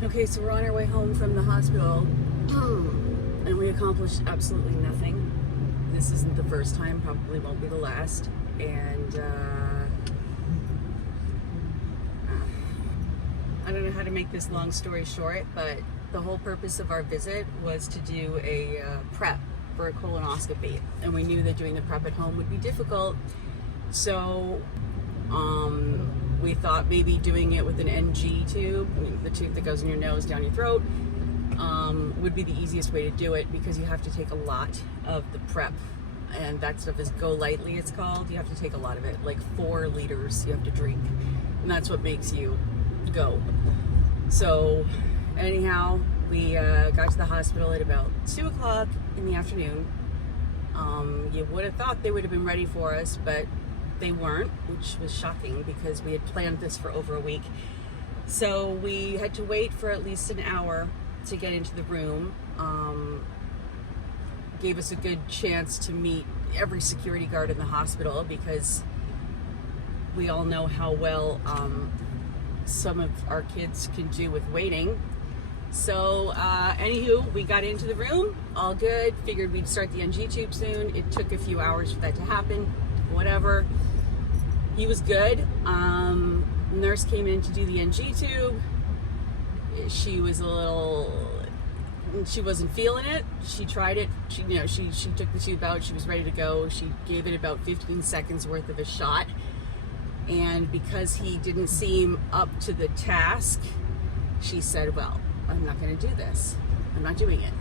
Okay, so we're on our way home from the hospital, and we accomplished absolutely nothing. This isn't the first time, probably won't be the last, and I don't know how to make this long story short, but the whole purpose of our visit was to do a prep for a colonoscopy, and we knew that doing the prep at home would be difficult, so we thought maybe doing it with an NG tube, the tube that goes in your nose down your throat, would be the easiest way to do it, because you have to take a lot of the prep, and that stuff is Go Lightly, it's called. You have to take a lot of it, like 4 liters you have to drink, and that's what makes you go. So anyhow, we got to the hospital at about 2 o'clock in the afternoon. You would have thought they would have been ready for us, but they weren't, which was shocking because we had planned this for over a week. So we had to wait for at least an hour to get into the room. Gave us a good chance to meet every security guard in the hospital, because we all know how well some of our kids can do with waiting. So anywho, we got into the room, all good, figured we'd start the NG tube soon. It took a few hours for that to happen, whatever. He was good. Nurse came in to do the NG tube. She was she wasn't feeling it. She tried it. She took the tube out. She was ready to go. She gave it about 15 seconds worth of a shot. And because he didn't seem up to the task, she said, well, I'm not going to do this. I'm not doing it.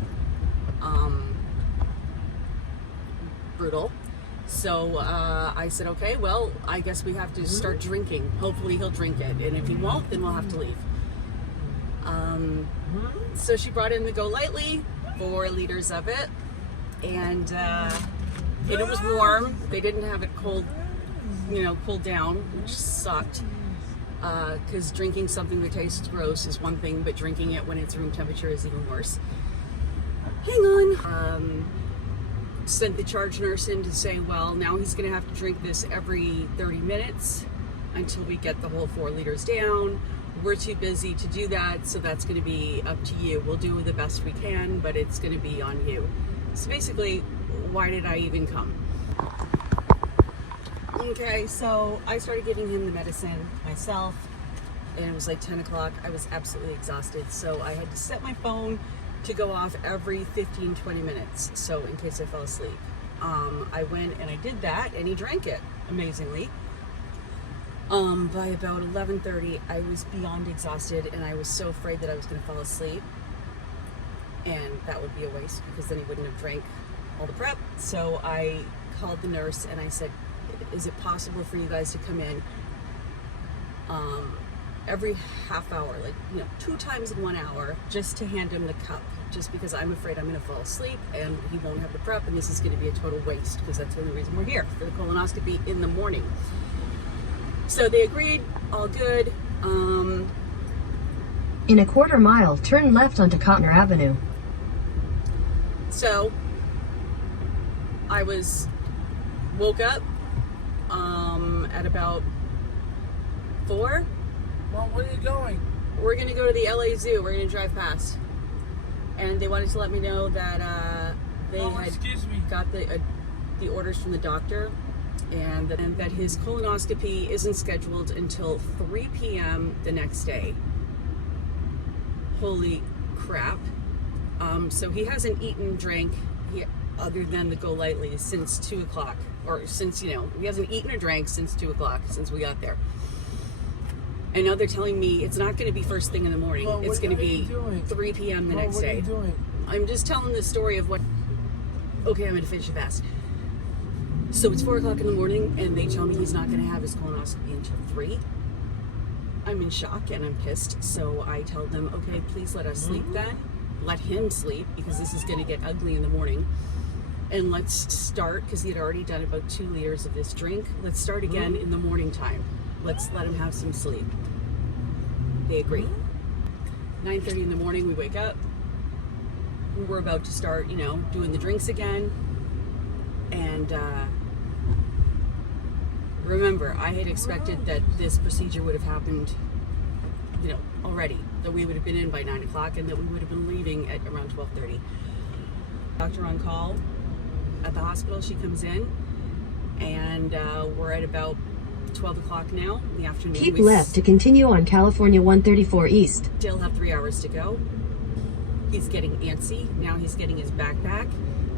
Brutal. So I said, okay, well, I guess we have to start drinking. Hopefully he'll drink it. And if he won't, then we'll have to leave. So she brought in the Go Lightly, 4 liters of it. And it was warm. They didn't have it cooled down, which sucked. Because drinking something that tastes gross is one thing, but drinking it when it's room temperature is even worse. Hang on. Sent the charge nurse in to say, well, now he's going to have to drink this every 30 minutes until we get the whole 4 liters down. We're too busy to do that, so that's going to be up to you. We'll do the best we can, but it's going to be on you. So basically, why did I even come? Okay, so I started giving him the medicine myself, and it was like 10 o'clock. I was absolutely exhausted, so I had to set my phone to go off every 15-20 minutes, so in case I fell asleep. I went and I did that, and he drank it, amazingly. By about 11:30, I was beyond exhausted, and I was so afraid that I was going to fall asleep, and that would be a waste, because then he wouldn't have drank all the prep. So I called the nurse, and I said, is it possible for you guys to come in every half hour, 2 times in 1 hour, just to hand him the cup, just because I'm afraid I'm going to fall asleep and he won't have the prep, and this is going to be a total waste, because that's the only reason we're here, for the colonoscopy in the morning. So they agreed, all good. In a quarter mile, turn left onto Cotner Avenue. So I woke up at about 4. Mom, where are you going? We're going to go to the LA Zoo. We're going to drive past. And they wanted to let me know that they had got the orders from the doctor, and that his colonoscopy isn't scheduled until 3 p.m. the next day. Holy crap. So he hasn't eaten, drank, other than the Go Lightly, since 2 o'clock. Or since, he hasn't eaten or drank since 2 o'clock, since we got there. And now they're telling me it's not going to be first thing in the morning. Well, it's going to be 3 p.m. the next day. What are you doing? I'm just telling the story of what... Okay, I'm going to finish it fast. So it's 4 o'clock in the morning, and they tell me he's not going to have his colonoscopy until 3. I'm in shock, and I'm pissed. So I tell them, okay, please let us sleep then. Let him sleep, because this is going to get ugly in the morning. And let's start, because he had already done about 2 liters of this drink. Let's start again in the morning time. Let's let him have some sleep. They agree. 9:30 in the morning, we wake up. We're about to start, doing the drinks again. And remember, I had expected that this procedure would have happened already, that we would have been in by 9 o'clock and that we would have been leaving at around 12:30. Doctor on call at the hospital, she comes in, and we're at about 12 o'clock now in the afternoon. Keep left to continue on California 134 East. Still have 3 hours to go. He's getting antsy. Now he's getting his backpack.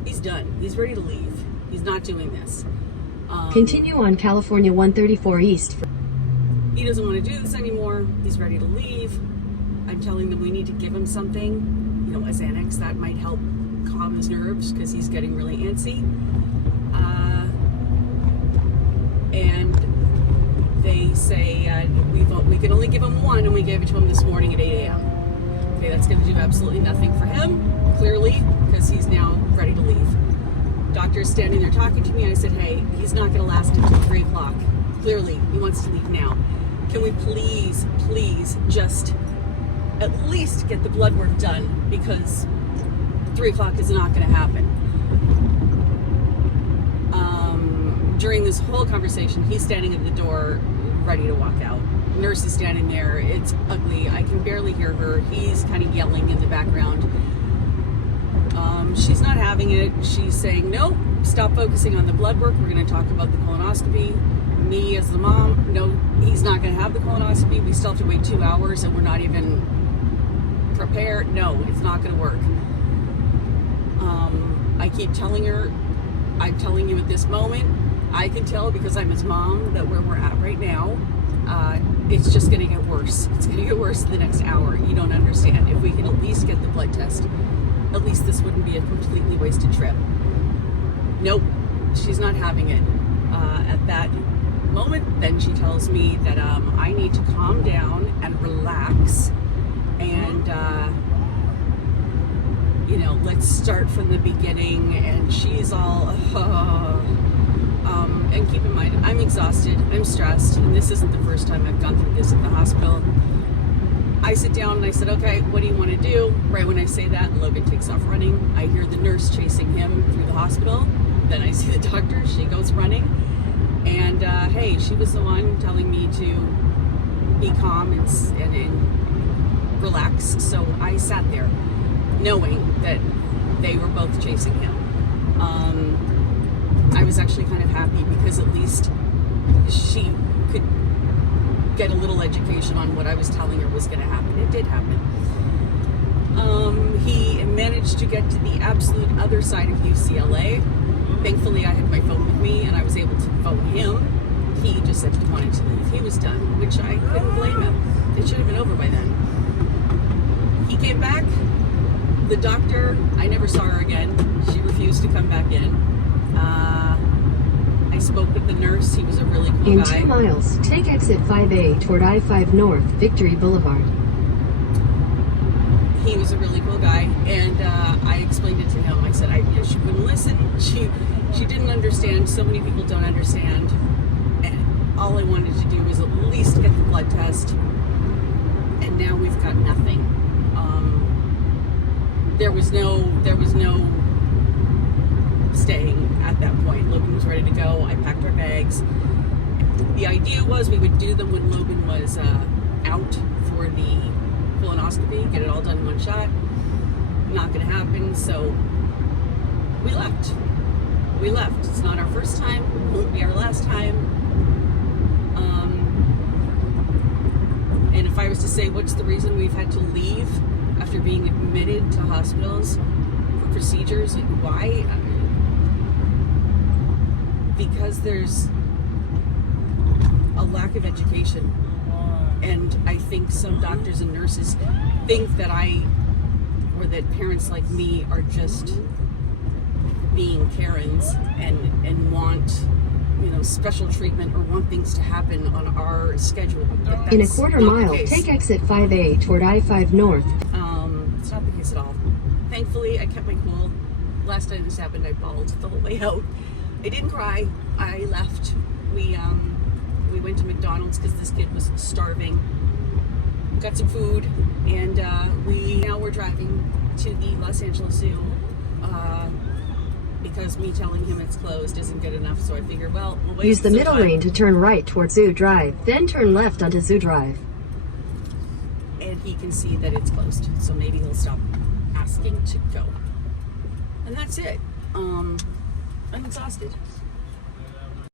He's done. He's ready to leave. He's not doing this. Continue on California 134 East. He doesn't want to do this anymore. He's ready to leave. I'm telling them we need to give him something, a Xanax that might help calm his nerves because he's getting really antsy. And they say we can only give him one, and we gave it to him this morning at 8 a.m. Okay, that's going to do absolutely nothing for him, clearly, because he's now ready to leave. Doctor's standing there talking to me, and I said, hey, he's not going to last until 3 o'clock. Clearly, he wants to leave now. Can we please just at least get the blood work done, because 3 o'clock is not going to happen. During this whole conversation, he's standing at the door ready to walk out. Nurse is standing there. It's ugly. I can barely hear her. He's kind of yelling in the background. She's not having it. She's saying, no, stop focusing on the blood work. We're going to talk about the colonoscopy. Me as the mom, no, he's not going to have the colonoscopy. We still have to wait 2 hours, and we're not even prepared. No, it's not going to work. I keep telling her, I'm telling you at this moment, I can tell because I'm his mom that where we're at right now, it's just going to get worse. It's going to get worse in the next hour. You don't understand. If we can at least get the blood test, at least this wouldn't be a completely wasted trip. Nope, she's not having it. At that moment, then she tells me that I need to calm down and relax, and let's start from the beginning. And she's all, and keep in mind, I'm exhausted, I'm stressed, and this isn't the first time I've gone through this at the hospital. I sit down and I said, okay, what do you want to do? Right when I say that, Logan takes off running. I hear the nurse chasing him through the hospital. Then I see the doctor, she goes running. And hey, she was the one telling me to be calm and relax. So I sat there knowing that they were both chasing him. I was actually kind of happy because at least she could get a little education on what I was telling her was going to happen. It did happen. He managed to get to the absolute other side of UCLA. Thankfully, I had my phone with me, and I was able to phone him. He just said he wanted to leave. He was done, which I couldn't blame him. It should have been over by then. He came back. The doctor, I never saw her again. She refused to come back in. I spoke with the nurse. He was a really cool In guy. 2 miles, take exit 5A toward I-5 North, Victory Boulevard. He was a really cool guy, and I explained it to him. I said, she wouldn't listen. She didn't understand. So many people don't understand. And all I wanted to do was at least get the blood test. And now we've got nothing. There was no staying at that point. Logan was ready to go. I packed our bags. The idea was we would do them when Logan was out for the colonoscopy, get it all done in one shot. Not going to happen, so we left. It's not our first time, won't be our last time. And if I was to say what's the reason we've had to leave after being admitted to hospitals for procedures, why? Because there's a lack of education. And I think some doctors and nurses think that that parents like me are just being Karens and want, special treatment or want things to happen on our schedule. In a quarter mile, take exit 5A toward I-5 North. It's not the case at all. Thankfully, I kept my cool. Last time this happened, I bawled the whole way out. I didn't cry. I left. We went to McDonald's because this kid was starving. Got some food, and now we're driving to the Los Angeles Zoo because me telling him it's closed isn't good enough. So I figured, we'll wait. Use the middle lane to turn right toward Zoo Drive, then turn left onto Zoo Drive. and he can see that it's closed. So maybe he'll stop asking to go. And that's it. I'm exhausted.